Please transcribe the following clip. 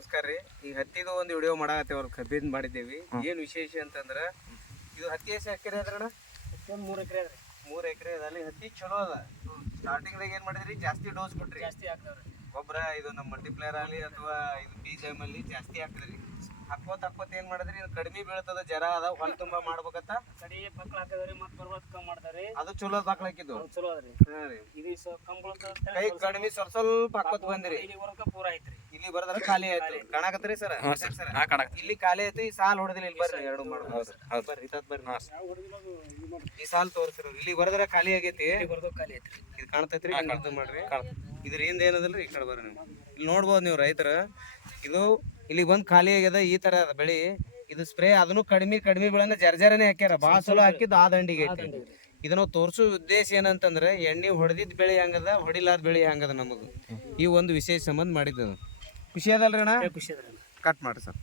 ನಮಸ್ಕಾರ ರೀ. ಈಗ ಹತ್ತಿದು ಒಂದು ವಿಡಿಯೋ ಮಾಡಾಕತ್ತೇವ್ರ ಕಬ್ಬಿನ ಮಾಡಿದ್ದೇವಿ. ಏನು ವಿಶೇಷ ಅಂತಂದ್ರ ಇದು ಹತ್ತಿ ಎಷ್ಟು ಎಕರೆ ಅದ್ರಣ? 3 ಎಕರೆ ಅದ್ರಿ. 3 ಎಕರೆ ಅದಲ್ಲಿ ಹತ್ತಿ ಚಲೋ ಅದ. ಸ್ಟಾರ್ಟಿಂಗ್ದಾಗ ಏನು ಮಾಡಿದ್ರಿ? ಜಾಸ್ತಿ ಡೋಸ್ ಕೊಟ್ರಿ, ಜಾಸ್ತಿ ಹಾಕ್ದವ್ರಿ. ಗೊಬ್ಬರ ಇದು ನಮ್ಮ ಮಲ್ಟಿಪ್ಲೇಯರ್ ಆಗಲಿ ಅಥವಾ ಇದು BGM ಅಲ್ಲಿ ಜಾಸ್ತಿ ಹಾಕಿದ್ರಿ. ಹಾಕೋತ್ ಏನ್ ಮಾಡಿದ್ರಿ? ಇದು ಕಡಿಮೆ ಬೀಳ್ತದ, ಜರ ಅದ, ಹೊಲ ತುಂಬಾ ಮಾಡ್ಬೇಕತ್ತ ಕಡಿ ಪಕ್ಕಳ ಹಾಕಿದವ್ರಿ, ಮತ್ತೆ ಬರ್ವತ್ ಕಮ್ಮಿ ಮಾಡ್ತಾರ್ರಿ. ಅದು ಚಲೋ ಬಾಕ್ಲ ಹಾಕಿದ್ದು. ಚಲೋ ಅದ್ರಿ. ಹಾ ರೀ. ಇದು ಕಂಬಳ ಕೈ ಕಡಿಮೆ ಸ್ವಲ್ಪ ಹಾಕೋತ್ ಬಂದ್ರಿ. ಇಲ್ಲಿವರೆಗ ಪೂರ ಐತ್ರಿ. ಇಲ್ಲಿ ಬರದ್ರ ಖಾಲಿ ಆಯ್ತು. ಕಾಣಕತ್ರಿ ಸರ್? ಇಲ್ಲಿ ಖಾಲಿ ಆಯ್ತು. ಈ ಸಾಲ್ ಹೊಡೆದಿಲ್ಲ. ಇಲ್ಲಿ ಬರ್ರಿ, ಎರಡು ಮಾಡ್ಬೋದು. ಬರ್ರಿ ಇತ್ತ ಬರ್ರಿ. ಈ ಸಾಲ್ ತೋರಿಸ್ರಿ. ಇಲ್ಲಿ ಬರದ್ರ ಖಾಲಿ ಆಗೈತಿ. ಖಾಲಿ ಐತ್ರಿ. ಇದು ಕಾಣ್ತೈತ್ರಿ? ಅರ್ಥ ಮಾಡ್ರಿ. ಇದ್ರಿಂದ ಏನದಲ್ರಿ, ಈ ಕಡೆ ಬರ್ರಿ. ನೀವು ಇಲ್ಲಿ ನೋಡ್ಬೋದು ನೀವು ರೈತರ. ಇದು ಇಲ್ಲಿ ಬಂದ್ ಖಾಲಿ ಆಗ್ಯದ. ಈ ತರ ಅದ ಬೆಳಿ. ಇದು ಸ್ಪ್ರೇ ಅದನ್ನು ಕಡಿಮೆ ಬೆಳೆನ ಜರ್ಜರನೆ ಹಾಕ್ಯಾರ. ಬಾಳ ಸಲ ಹಾಕಿದ್ದು ಆ ದಂಡಿಗೆ ಐತಿ. ಇದನ್ನ ತೋರ್ಸೋ ಉದ್ದೇಶ ಏನಂತಂದ್ರೆ ಎಣ್ಣೆ ಹೊಡೆದಿದ್ ಬೆಳಿ ಹಂಗದ, ಹೊಡಿಲಾರ್ದ ಬೆಳಿ ಹಂಗದ. ನಮಗ ಈ ಒಂದು ವಿಶೇಷ ಸಂಬಂಧ ಮಾಡಿದ್ದು. ಖುಷಿ ಅದಲ್ರಿ ಅಣ್ಣ? ಖುಷಿ ಅದ್ರಿ. ಕಟ್ ಮಾಡ್ರಿ ಸರ್.